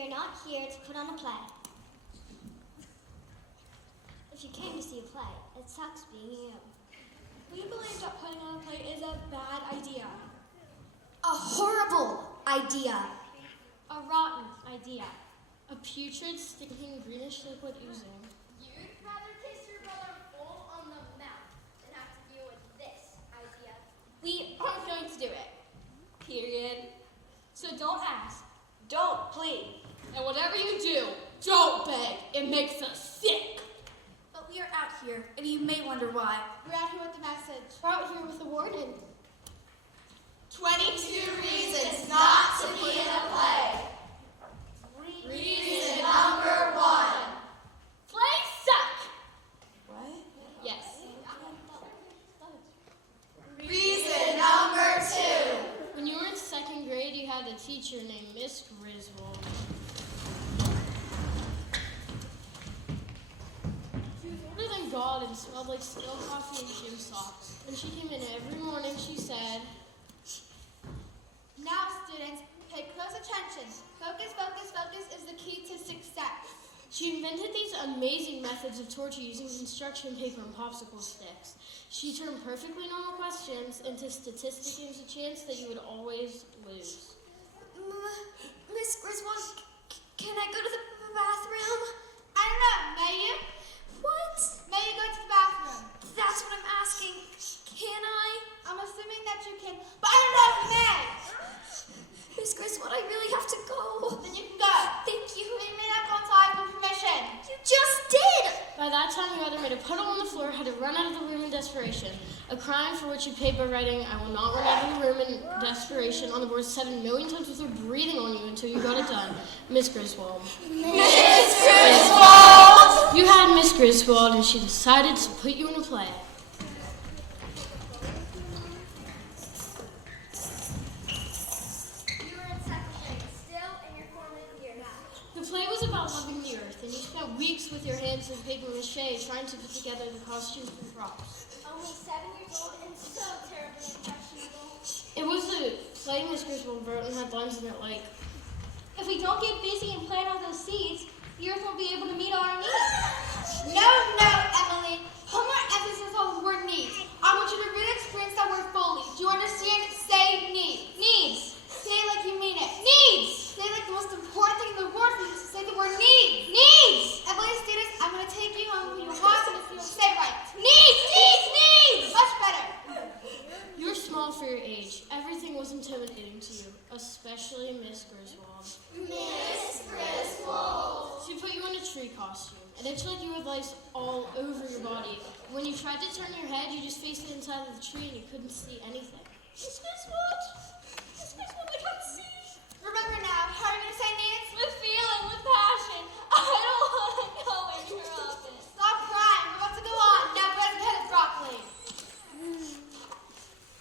We are not here to put on a play. If you came to see a play, it sucks being you. We believe that putting on a play is a bad idea. A horrible idea. A rotten idea. A putrid, stinking, greenish liquid oozing. You'd rather kiss your brother full on the mouth than have to deal with this idea. We aren't going to do it. Period. So don't ask. Don't plead. And whatever you do, don't beg. It makes us sick. But we are out here, and you may wonder why. We're out here with the message. We're out here with a warning. 22 reasons not to be in a play. Reason number 1. Plays suck. What? Yes. Reason number 2. When you were in 2nd grade, you had a teacher named Miss Griswold. She was older than God and smelled like stale coffee and gym socks. When she came in every morning, she said, "Now, students, pay close attention. Focus, focus, focus is the key to success." She invented these amazing methods of torture using construction paper and popsicle sticks. She turned perfectly normal questions into statistics and a chance that you would always lose. Miss Griswold, can I go to the bathroom? I don't know, may you? What? May you go to the bathroom? That's what I'm asking. Can I? I'm assuming that you can, but I don't know if you may. Miss Griswold, I really have to go. Then you can go. Thank you. But you may not go inside with permission. You just did! By that time, you either made a puddle on the floor, had to run out of the room in desperation. A crime for which you paid by writing, "I will not run out of the room in desperation" on the board 7 million times with her breathing on you until you got it done. Miss Griswold. Miss Griswold! You had Miss Griswold, and she decided to put you in a play. You were in 2nd grade, still in your formative years. The play was about loving the earth, and you spent weeks with your hands in paper mache trying to put together the costumes and props. Only 7 years old and so terribly impressionable. It was a play Miss Griswold wrote and had lines in it like, If we don't get busy and plant all those seeds, the earth won't be able to meet all our needs. No, Emily. Put more emphasis on the word needs. I want you to really experience that word fully. Do you understand? Say need. Needs. Say it like you mean it. Needs. Say like the most important thing in the world for you to say the word needs. Needs. Emily, students, I'm going to take you home with your heart and if you don't say it right. Needs. Much better. you were small for your age. Everything was intimidating to you, especially Miss Griswold. Miss Griswold. She put you in a tree costume, and itched like you had lice all over your body. When you tried to turn your head, you just faced the inside of the tree and you couldn't see anything. Miss Griswold? Miss Griswold, I can't see. Remember now, how are you going to say needs? With feeling, with passion. I don't want to go in your office. Stop crying. We're about to go on. Now grab the head of broccoli.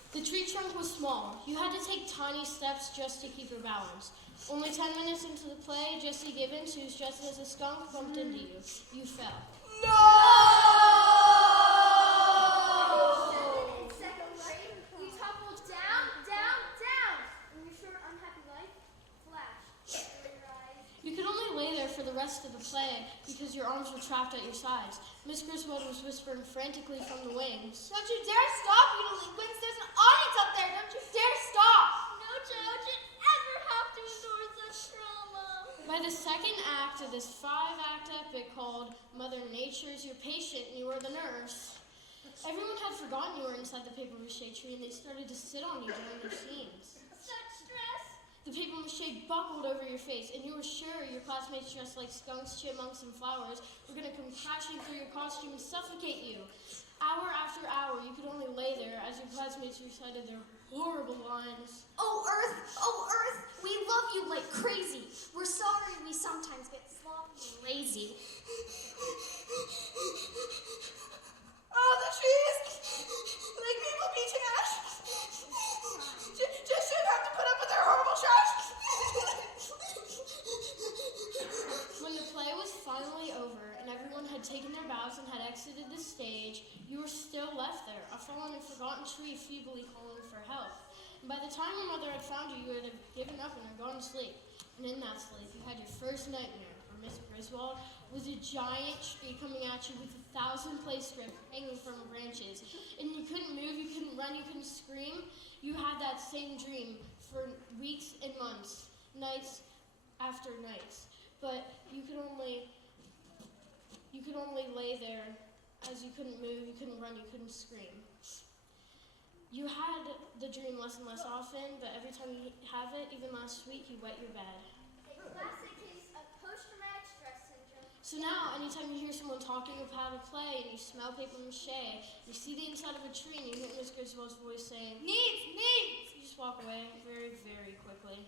The tree trunk was small. You had to take tiny steps just to keep your balance. Only 10 minutes into the play, Jessie Gibbons, who's dressed as a skunk, bumped into you. You fell. In 2nd grade, you toppled down. And your short, unhappy life flashed in your eyes. You could only lay there for the rest of the play because your arms were trapped at your sides. Miss Griswold was whispering frantically from the wings. Don't you dare stop, you delinquents. There's an audience up there. Don't you dare stop. No child should ever have to endure such trauma. By the 2nd act of this 5-act epic called Mother Nature's Your Patient and You Are the Nurse, everyone had forgotten you were inside the paper mache tree and they started to sit on you during their scenes. Such stress. The paper mache buckled over your face, and you were sure your classmates dressed like skunks, chipmunks, and flowers were going to come crashing through your costume and suffocate you. Hour after hour, you could only lay there as your classmates recited their horrible lines. Oh, Earth, we love you like crazy. We're sorry we sometimes get sloppy and lazy. Oh, the trees! Like people beaching us. Just shouldn't have to put up with their horrible trash. When the play was finally over and everyone had taken their bows and had exited the stage, you were still left there, a fallen and forgotten tree feebly calling for help. And by the time your mother had found you, you would have given up and had gone to sleep. And in that sleep, you had your first nightmare, where Miss Griswold was a giant tree coming at you with 1,000 play script hanging from branches. And you couldn't move, you couldn't run, you couldn't scream. You had that same dream for weeks and months, nights after nights. But you could only lay there as you couldn't move, you couldn't run, you couldn't scream. You had the dream less and less often, but every time you have it, even last week, you wet your bed. A classic case of post-traumatic stress syndrome. So now, anytime you hear someone talking of how to play, and you smell paper mache, you see the inside of a tree, and you hear Miss Griswold's voice saying, "Needs, needs!" You just walk away very, very quickly.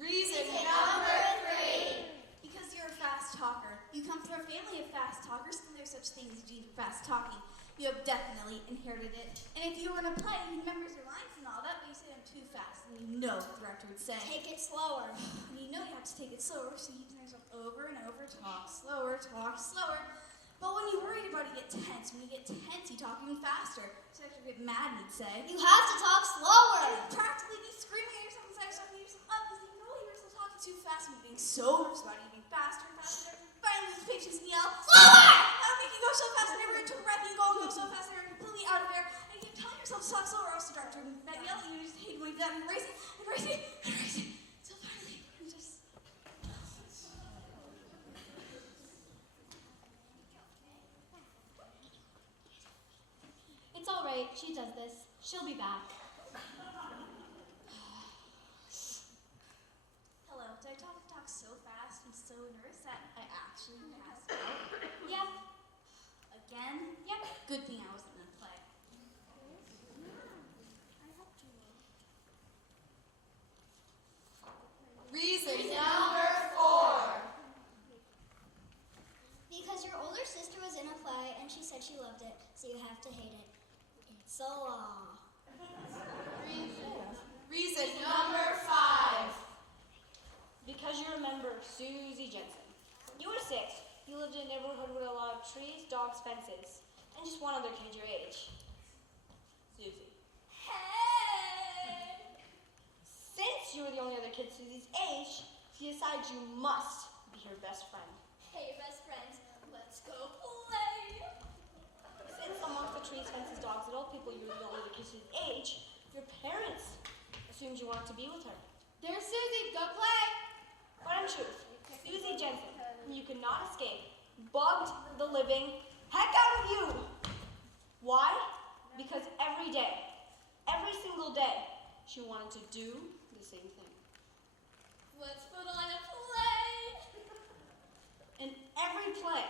Reason number 3. Because you're a fast talker. You come from a family of fast talkers, and there's such things as being fast talking. You have definitely inherited it. And if you were in a play, you memorize your lines and all that, but you say them too fast, and you know the director would say, Take it slower. and you know you have to take it slower, so you tell yourself over and over, talk slower, talk slower. But when you're worried about it, you get tense. When you get tense, you talk even faster. So after you get mad, and you'd say, You have to talk slower. and you'd practically be screaming at yourself inside yourself, and yourself up, because you know you were still talking too fast, and you're being so nervous about it, you're being faster and faster, and finally lose patience and yell, slower! That'll make you go so fast, and every took a breath, and you go so fast, and you're completely out of air, and you keep telling yourself to talk slower, or else the director would that yell, and you just hate when you do that, and you're racing, and racing, and racing, so finally, you just... It's all right. She does this. She'll be back. Hello, did I talk so fast and so nervous that I actually passed out? Yeah. Again? Yep. Good thing I wasn't in a play. Reason number 4. Because your older sister was in a play and she said she loved it, so you have to hate it. It's a law. Reason number 5. Because you remember Susie Jensen. When you were 6, you lived in a neighborhood with a lot of trees, dogs, fences, and just one other kid your age. Susie. Hey! Since you were the only other kid Susie's age, she decided you must be her best friend. Hey, best friends, let's go play! Since amongst the trees, fences, dogs, and old people, you were the only other kid Susie's age, your parents assumed you wanted to be with her. There's Susie. Go play. But in truth, Susie Jensen, whom you could not escape, bugged the living heck out of you. Why? Because every day, every single day, she wanted to do the same thing. Let's put on a play! In every play,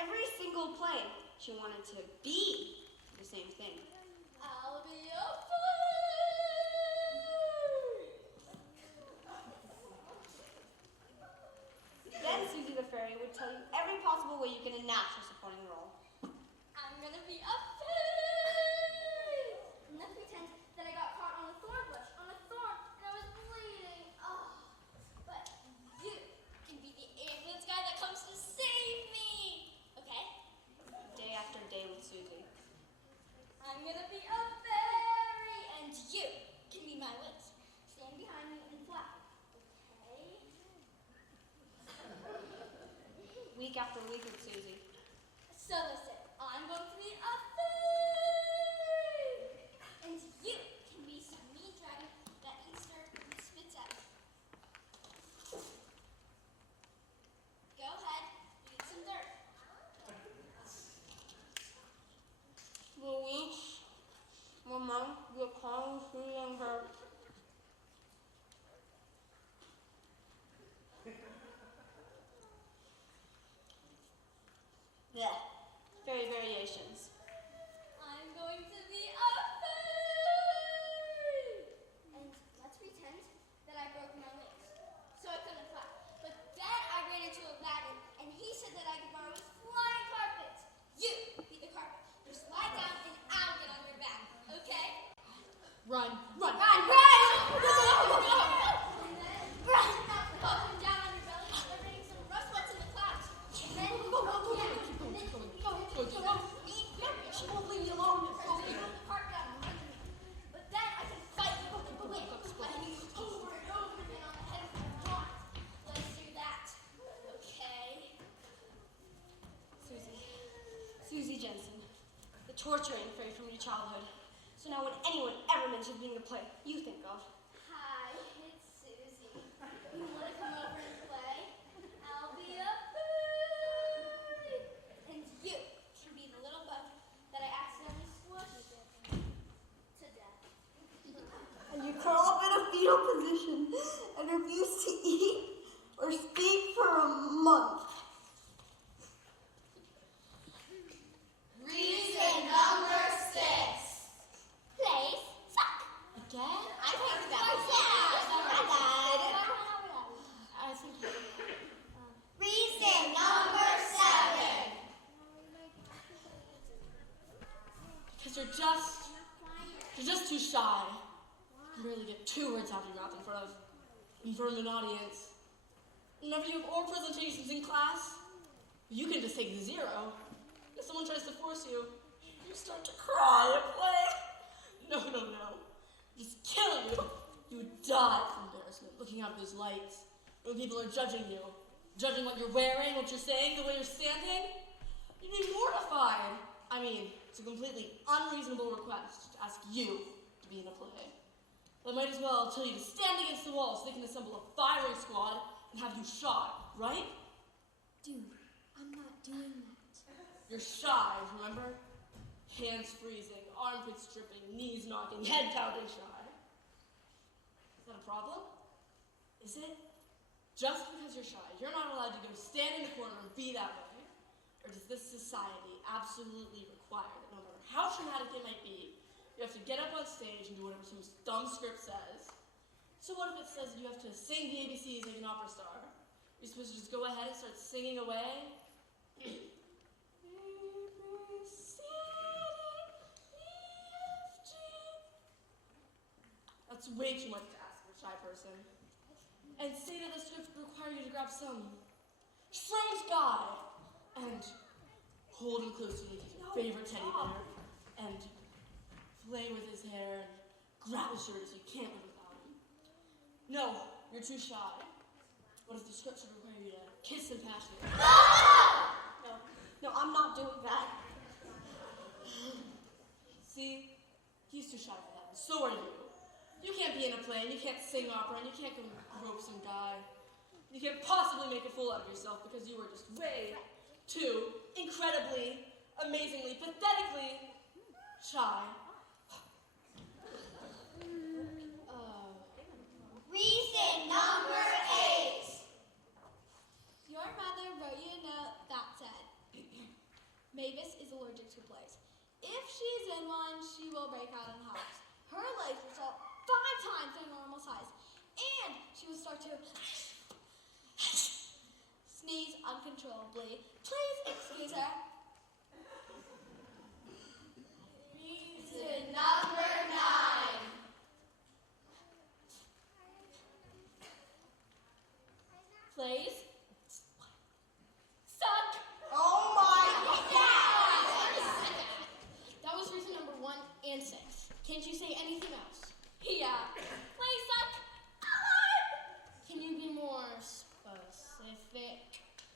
every single play, she wanted to be the same thing. I'll be a Then Susie the Fairy would tell you every possible way you can enact her supporting role. I'm gonna be a fairy! And let's pretend that I got caught on a thorn bush, on a thorn, and I was bleeding. Oh, but you can be the ambulance guy that comes to save me, okay? Day after day with Susie. I'm gonna be a fairy, and you can be my witch. Stand behind me and fly, okay? Week after week with Susie. So listen, I'm going to be a fairy, and you can be some mean dragon that eats dirt and spits out. Go ahead, eat some dirt. Louise, Mama, you're calling Susie and her. Yeah, fairy variations. torturing Faye from your childhood. So now when anyone ever mentions being a play, you think of. Hi, it's Susie. You want to come over and play? I'll be a boy. And you can be the little bug that I accidentally squished to death. And you curl up in a fetal position and refuse to eat or speak for a month. Reason number 6. Plays suck. Again? I think that's my bad. I think you. Reason number 7. Because you're just too shy. You can barely get 2 words out of your mouth in front of an audience. Whenever you have oral presentations in class, you can just take the 0. If someone tries to force you, you start to cry and play. No. Just kill you. You would die from embarrassment looking out of those lights. When people are judging you, judging what you're wearing, what you're saying, the way you're standing, you'd be mortified. I mean, it's a completely unreasonable request to ask you to be in a play. Well, I might as well tell you to stand against the wall so they can assemble a firing squad and have you shot, right? Dude, I'm not doing that. You're shy, remember? Hands freezing, armpits dripping, knees knocking, head pounding shy. Is that a problem? Is it? Just because you're shy, you're not allowed to go stand in the corner and be that way? Or does this society absolutely require that no matter how traumatic it might be, you have to get up on stage and do whatever some dumb script says? So what if it says you have to sing the ABCs like an opera star? You're supposed to just go ahead and start singing away? That's way too much to ask of a shy person. And say that the script would require you to grab some strange guy and hold him close to you like he's your favorite teddy bear and play with his hair and grab his shirt as you can't live without him. No, you're too shy. What if the script should require you to kiss him passionately? No, I'm not doing that. See? He's too shy for that. So are you. You can't be in a play, and you can't sing opera, and you can't go rope some guy. You can't possibly make a fool out of yourself because you were just way too incredibly, amazingly, pathetically shy. Reason number 8. Your mother wrote you a note that said, Mavis is allergic to plays. If she's in one, she will break out in hives. Her legs will swell 5 times their normal size, and she will start to sneeze uncontrollably. Please excuse her. Reason number 9. Plays suck. Oh my That was reason number 1 and 6. Can't you say anything else? Yeah. Plays suck a lot. Can you be more specific?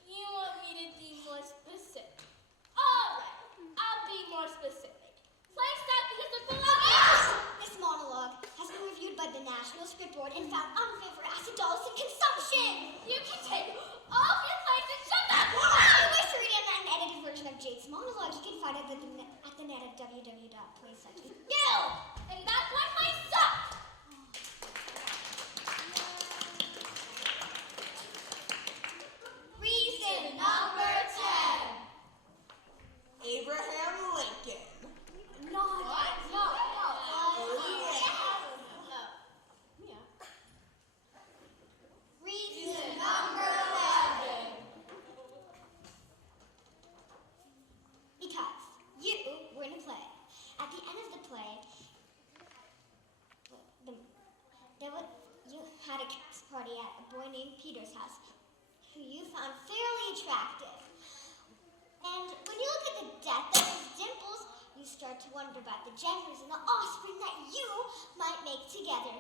You want me to be more specific? Alright, I'll be more specific. Plays suck because of philosophy. This monologue has been reviewed by the National Script Board and found unfit for adolescent consumption. You can take all of your plays and shut up. If you wish to read an unedited version of Jake's monologue, you can find it at the net at www.playsuch.edu. And that's why plays suck. Reason number 10. Abraham Lincoln. No. Reason number 11. Because you were in a play. At the end of the play, you had a cast party at a boy named Peter's house, who you found fairly attractive. And when you look at the depth of his dimples, you start to wonder about the genders and the offspring that you might make together.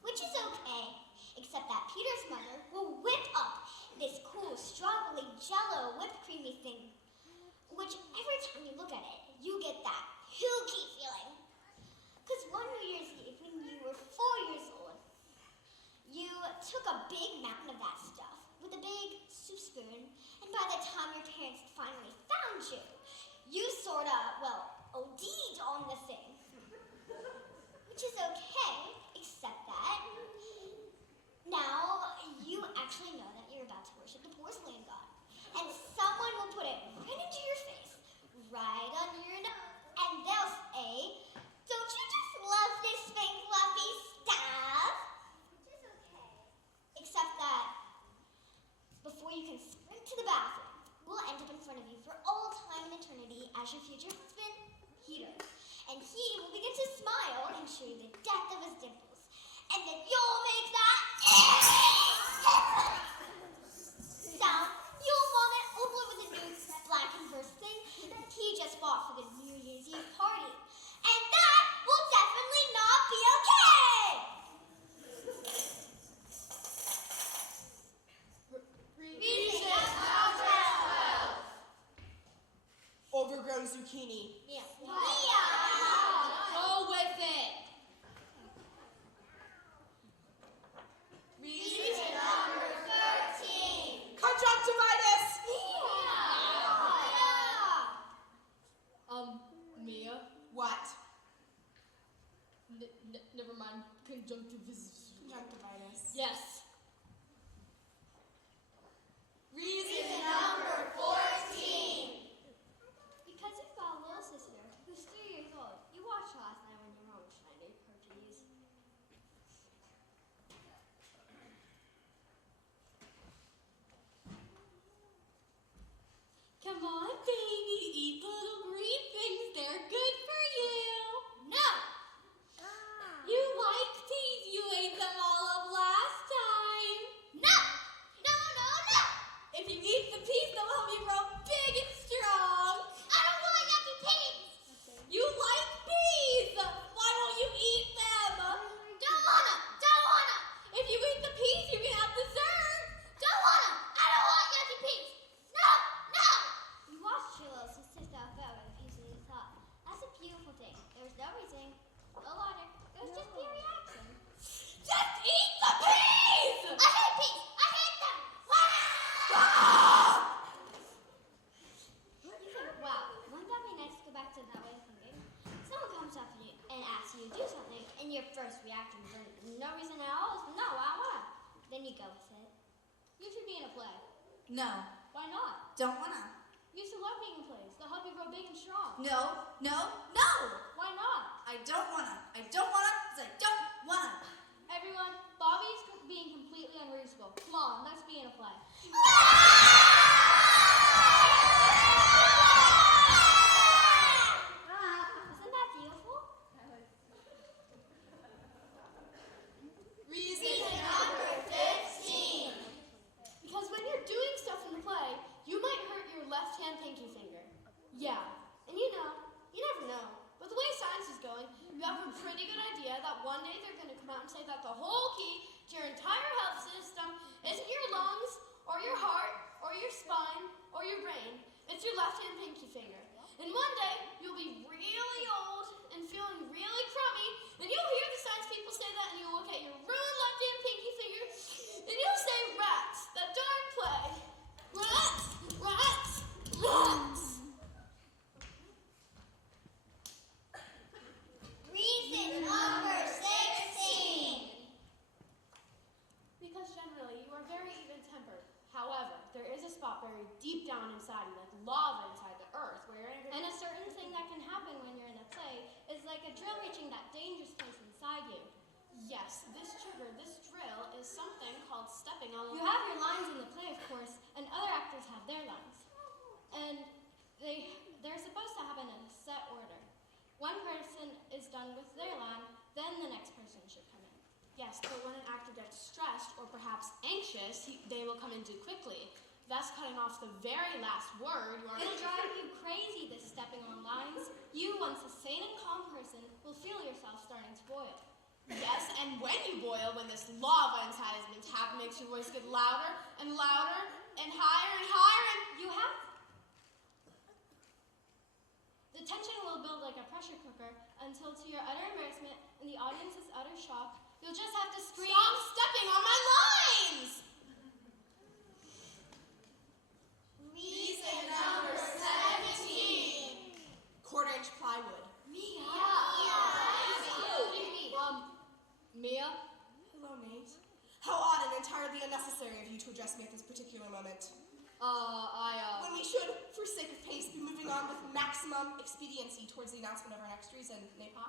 Which is okay, except that Peter's mother will whip up this cool, strawberry jello whipped creamy thing, which every time you look at it, you get that by the time your parents finally found you, you sorta, well, OD'd on the thing. Which is okay, except that now you actually know that you're about to worship the porcelain god. And someone will put it right into your face, right under your nose, and they'll say, "Don't you just love this fake fluffy stuff?" Which is okay. Except that before you can sprint to the bathroom, we'll end up in front of you for all time and eternity as your future husband, Peter. And he will begin to smile and show you the depth of his dimples. And then you'll make that sound. You'll vomit all over the new black and verse thing that he just bought for the New Year's Eve party. And that will definitely not be okay! Reason number 12. Overgrown zucchini. Yeah. Go with it. Reason number 13. Conjunctivitis. Mia? What? Never mind. Conjunctivitis. Conjunctivitis. Yes. Reason number 14. Because you've got a little sister who's 3 years old. You watched last night when your mom was trying to eat her cheese. Come on, baby, eat the little green things. They're good for you. No! You like peas. You ate them all up last time. No! No, no, no! If you eat the peas, they'll help you grow big and strong. I don't want yucky peas! You like peas. Why won't you eat them? Don't wanna! Don't wanna! If you eat the peas, you can have dessert. Don't wanna! I don't want yucky peas! No! No! You watched your little sister stop out with a piece of your thought. That's a beautiful thing. There was no reason, no logic. It was just your reaction. Just eat the peas. I hate peas! I hate them! You think, wow, wouldn't that be nice to go back to that way of thinking? Someone comes up to you and asks you to do something, and your first reaction for no reason at all is, no, I don't want to. Then you go with it. You should be in a play. No, Why not? don't wanna. You should love being in plays. They'll help you grow big and strong. No, no, no! Why not? I don't wanna. I don't wanna because I don't wanna. Everyone, Bobby's being completely unreasonable. Come on, let's be in a play. Isn't that beautiful? Reason number 15. Because when you're doing stuff in the play, you might hurt your left hand pinky finger. Yeah, and you never know. But the way science is going, you have a pretty good idea that one day they're going to come out and say that the whole key to your entire health system isn't your lungs, or your heart, or your spine, or your brain. It's your left hand pinky finger. And one day, you'll be really old and feeling really crummy, and you'll hear the science people say that, and you'll look at your ruined left hand pinky finger, and you'll say, "Rats, that darn play. Rats, rats, rats." Reason number 16. Because generally, you are very even-tempered. However, there is a spot buried deep down inside you, like lava inside the earth, where you're angry. And a certain thing that can happen when you're in a play is like a drill reaching that dangerous place inside you. Yes, this trigger, this drill, is something called stepping on. You have your lines in the play, of course, and other actors have their lines. And they're supposed to happen in a set order. One person is done with their line, then the next person should come in. Yes, but when an actor gets stressed or perhaps anxious, they will come in too quickly, thus cutting off the very last word. It'll drive you crazy, this stepping on lines. You, once a sane and calm person, will feel yourself starting to boil. Yes, and when you boil, when this lava inside has been tapped, makes your voice get louder and louder and higher and higher, and You have... The tension will build like a pressure cooker until, to your utter embarrassment and the audience's utter shock, you'll just have to scream... stop stepping on my lines! When we should, for sake of pace, be moving on with maximum expediency towards the announcement of our next reason, Napa?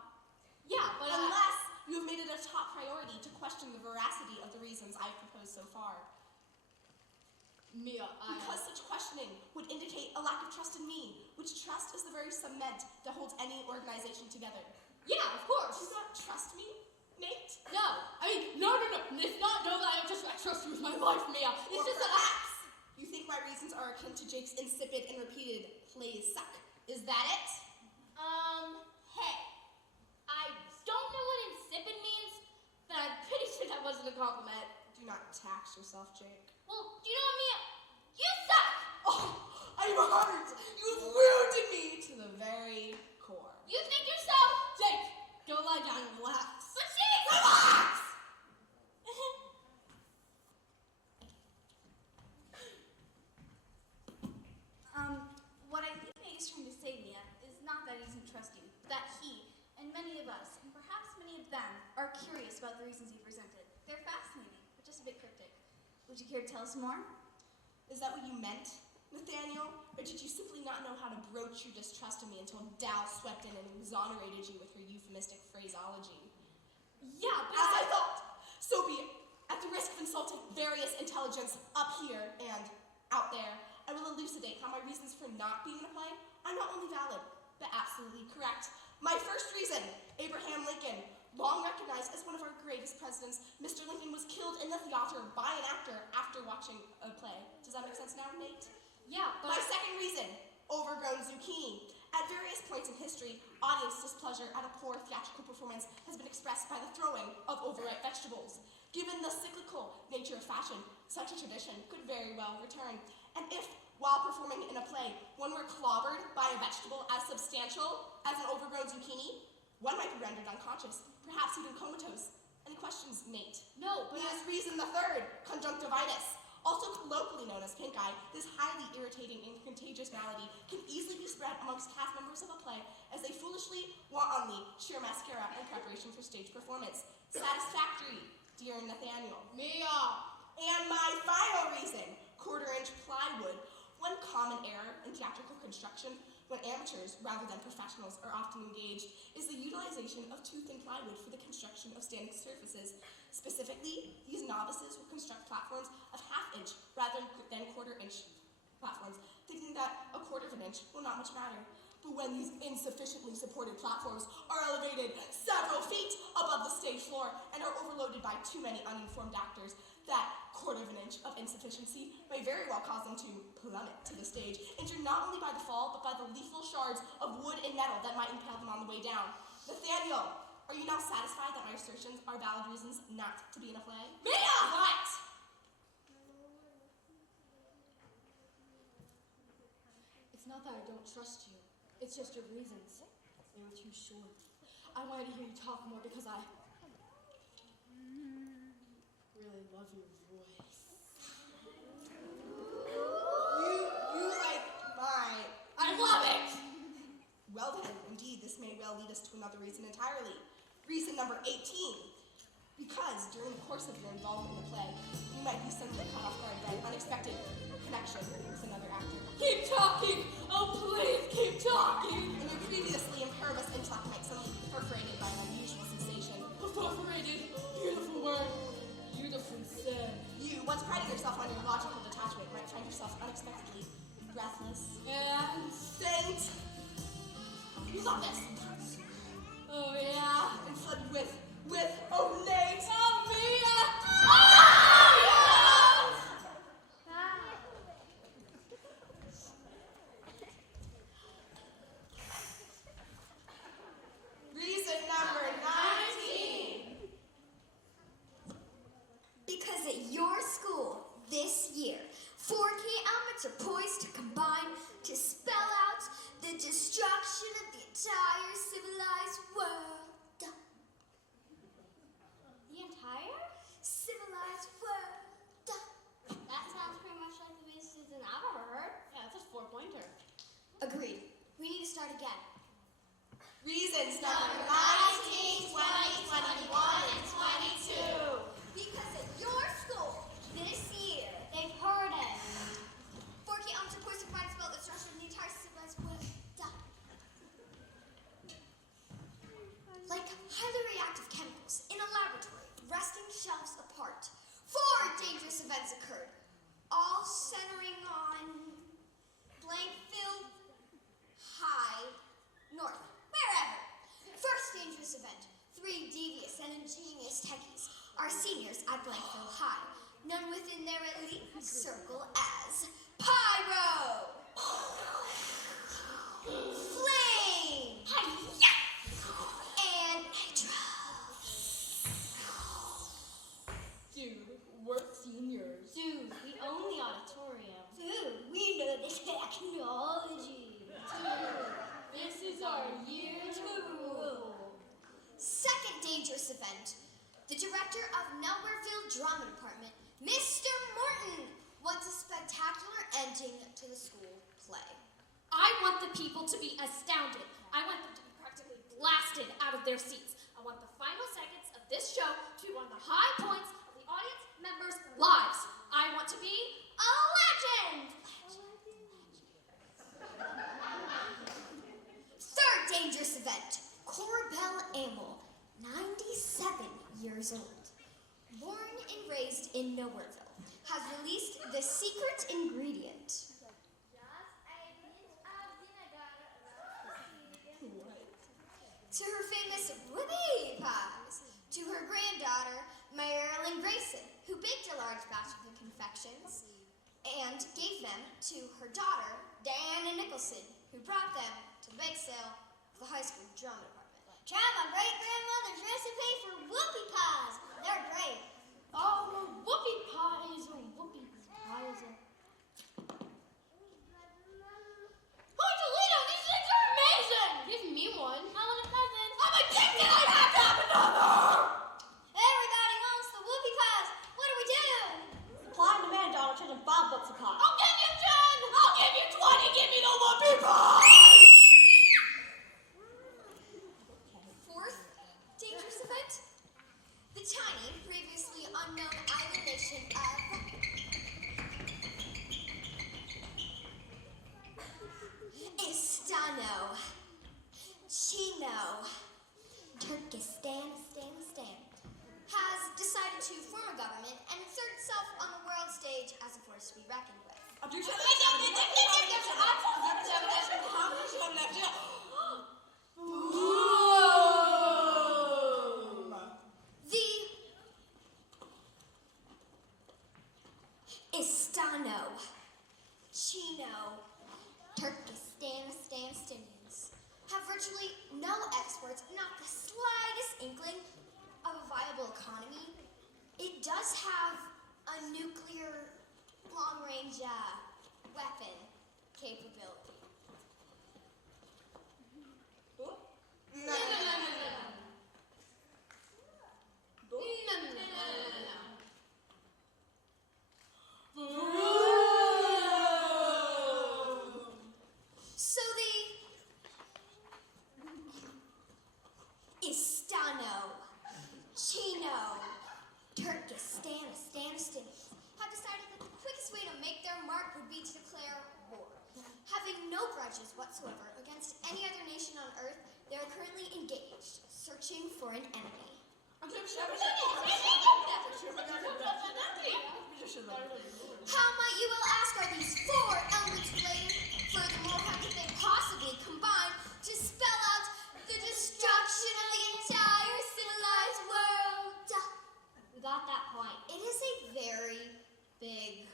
Yeah, but Unless you have made it a top priority to question the veracity of the reasons I've proposed so far. Mia, Because such questioning would indicate a lack of trust in me, which trust is the very cement that holds any organization together. Yeah, of Do course. you not trust me, mate? No. No. It's not no that I trust you with my life, Mia. It's Or just that perhaps you think my reasons are akin to Jake's insipid and repeated plays suck. Is that it? Hey. I don't know what insipid means, but I'm pretty sure that wasn't a compliment. Do not tax yourself, Jake. Well, do you know what, Mia? You suck! Oh, I'm hurt. You've wounded me to the very core. You think you're so... Jake, go lie down and relax. But she's... Relax! What I think Nate is trying to say, Mia, is not that he doesn't trust you, but that he, and many of us, and perhaps many of them, are curious about the reasons you presented. They're fascinating, but just a bit cryptic. Would you care to tell us more? Is that what you meant, Nathaniel? Or did you simply not know how to broach your distrust of me until Dal swept in and exonerated you with her euphemistic phraseology? Yeah, but As I thought, so be it. At the risk of insulting various intelligence up here and out there, I will elucidate how my reasons for not being in a play are not only valid, but absolutely correct. My first reason, Abraham Lincoln, long recognized as one of our greatest presidents, Mr. Lincoln was killed in the theater by an actor after watching a play. Does that make sense now, Nate? yeah, but My second reason, overgrown zucchini. At various points in history, audience displeasure at a poor theatrical performance has been expressed by the throwing of overripe vegetables. Given the cyclical nature of fashion, such a tradition could very well return. And if, while performing in a play, one were clobbered by a vegetable as substantial as an overgrown zucchini, one might be rendered unconscious, perhaps even comatose. Any questions, Nate? no, but Mia's reason the third, conjunctivitis. Also colloquially known as pink eye, this highly irritating and contagious malady can easily be spread amongst cast members of a play as they foolishly, wantonly shear mascara in preparation for stage performance. Satisfactory, dear Nathaniel. Mia. And my final reason, quarter-inch plywood. One common error in theatrical construction when amateurs rather than professionals are often engaged is the utilization of too thin plywood for the construction of standing surfaces. Specifically, these novices will construct platforms of half-inch rather than quarter-inch platforms, thinking that a quarter of an inch will not much matter. But when these insufficiently supported platforms are elevated several feet above the stage floor and are overloaded by too many uninformed actors, that quarter of an inch of insufficiency may very well cause them to plummet to the stage, injured not only by the fall, but by the lethal shards of wood and metal that might impale them on the way down. Nathaniel, are you now satisfied that my assertions are valid reasons not to be in a play? Mia! What? It's not that I don't trust you. It's just your reasons. They were too short. I wanted to hear you talk more because I really love your voice. You like mine. I love it! Well then, indeed, this may well lead us to another reason entirely. Reason number 18. Because during the course of your involvement in the play, you might be suddenly caught off guard by an unexpected connection with another actor. Keep talking! Oh, please, keep talking! And your previously impervious intellect might suddenly be perforated by an unusual sensation. Perforated. Beautiful word. Beautiful said. You, once priding yourself on your logical detachment, might find yourself unexpectedly breathless. And Faint. You got this. oh yeah. And flooded with, oh Nate! Oh, Mia! Reason number 19. Because at your school this year, 4 key elements are poised to combine to spell out the destruction of the entire civilized world. The entire? Civilized world. That sounds pretty much like the best season I've ever heard. Yeah, it's a 4-pointer. Agreed. We need to start again. Reasons number 19, 20, 21, and 22. Because at your school this year, They've heard it. 4 this event, the director of Nowhereville Drama Department, Mr. Morton, wants a spectacular ending to the school play. I want the people to be astounded. I want them to be practically blasted out of their seats. I want the final seconds of this show to be one of the high points of the audience members' lives. I want to be a legend! Third dangerous event, Corbell Amel, 97 years old. Born and raised in Nowhereville, has released the secret ingredient. To her famous whoopie pies, to her granddaughter, Marilyn Grayson, who baked a large batch of the confections and gave them to her daughter, Diana Nicholson, who brought them to the bake sale of the high school drama department. Try my great-grandmother's recipe for whoopie pies. They're great. Oh, whoopie pies or whoopie pies. Oh, Toledo, these things are amazing! Give me one. I want a present. I'm addicted! I have to have another! Everybody wants the whoopie pies. What do we do? Supply and demand, Donald Trump, 5 bucks a pop. I'll give you 10! I'll give you 20! Give me the whoopie pie! Fourth dangerous event, the tiny, previously unknown island nation of Istano, Chino, Turkestan, has decided to form a government and insert itself on the world stage as a force to be reckoned with. The Istano, Chino, Turkestanians have virtually no exports, not the slightest inkling of a viable economy. It does have a nuclear long-range weapon capability. No. So the Istano, Chino, Turkestanians have decided that the quickest way to make their mark would be to declare war. Having no grudges whatsoever against any other nation on Earth, they are currently engaged, searching for an enemy. How might you will ask, are these 4 elements related? Furthermore, how could they possibly combine to spell out the destruction of the entire civilized world? We got that point. It is a very big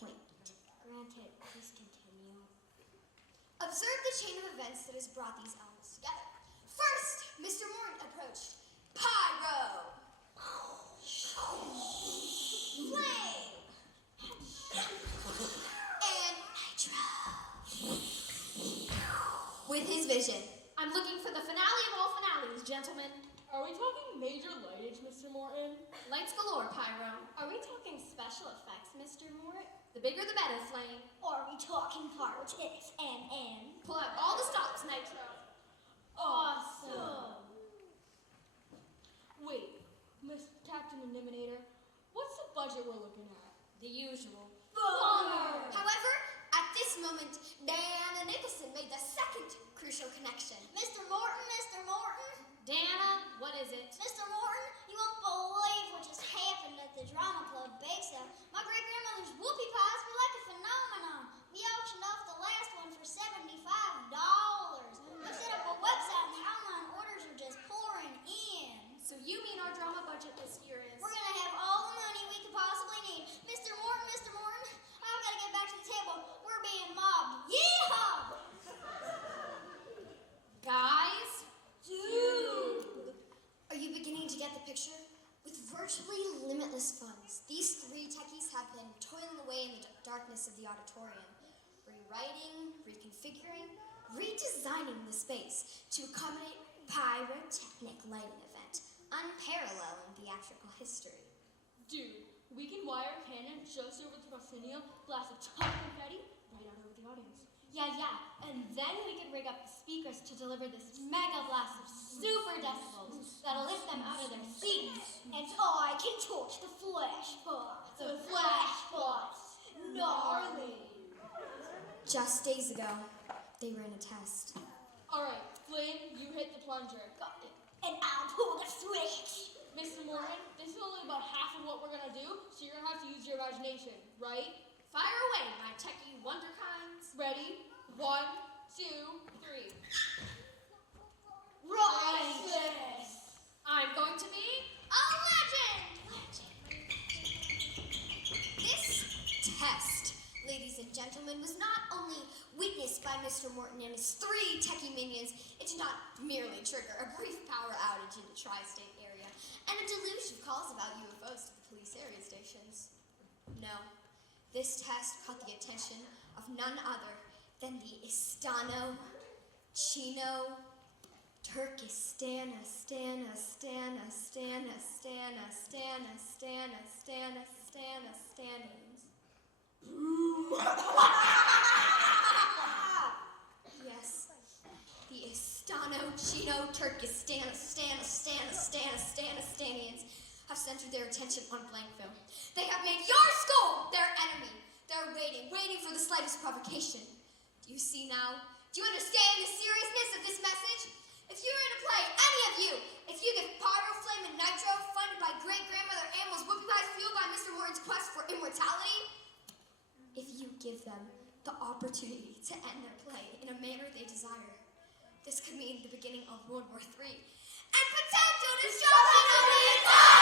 point. Granted, please continue. Observe the chain of events that has brought these elements together. First, Mr. Morton approached Pyro. Flame. And Nitro. With his vision. I'm looking for the finale of all finales, gentlemen. Are we talking major lightage, Mr. Morton? Lights galore, Pyro. Are we talking special effects, Mr. Mort? The bigger the better, Flame. Or are we talking politics and Pull out all the stops, Nitro. Awesome. Wait, Miss Captain Eliminator, what's the budget we're looking at? The usual. However, at this moment, Diana Nicholson made the second crucial connection. Mr. Morton, Mr. Morton. Dana, what is it? Mr. Morton, you won't believe what just happened at the Drama Club bake sale. My great-grandmother's whoopie pies were like a phenomenon. We auctioned off the last one for $75. We set up a website and the online orders are just pouring in. So you mean our drama budget this year is... We're gonna have all the money we could possibly need. Mr. Morton, I've gotta get back to the table. We're being mobbed. Yeehaw! Guys? Dude! Are you beginning to get the picture? With virtually limitless funds, these 3 techies have been toiling away in the darkness of the auditorium, rewriting, reconfiguring, redesigning the space to accommodate pyrotechnic lighting event, unparalleled in theatrical history. Dude, we can wire a cannon just over the proscenium, blast a ton of confetti right out over the audience. Yeah. And then we can rig up the speakers to deliver this mega blast of super decibels that'll lift them out of their seats. And I can torch the flashbots. The flashbots. Gnarly. Just days ago, they ran a test. Alright, Flynn, you hit the plunger. Got it. And I'll pull the switch. Mr. Morgan, this is only about half of what we're gonna do, so you're gonna have to use your imagination, right? Fire away, my techie wonderkinds. Ready? 1, 2, 3. Right. I'm going to be A legend! This test, ladies and gentlemen, was not only witnessed by Mr. Morton and his 3 techie minions. It did not merely trigger a brief power outage in the tri-state area and a deluge of calls about UFOs to the police area stations. No, this test caught the attention of none other than the Istano, Chino, Turkistana, Stanians. Yes, the Istano, Chino, Turkistana, Stanians have centered their attention on blank film. They have made your school their enemy. They're waiting for the slightest provocation. Do you see now? Do you understand the seriousness of this message? If you were in a play, any of you, if you give Pyro, Flame, and Nitro, funded by great-grandmother Amwell's whoopie pies fueled by Mr. Morton's quest for immortality, if you give them the opportunity to end their play in a manner they desire, this could mean the beginning of World War III and potential destruction of the entire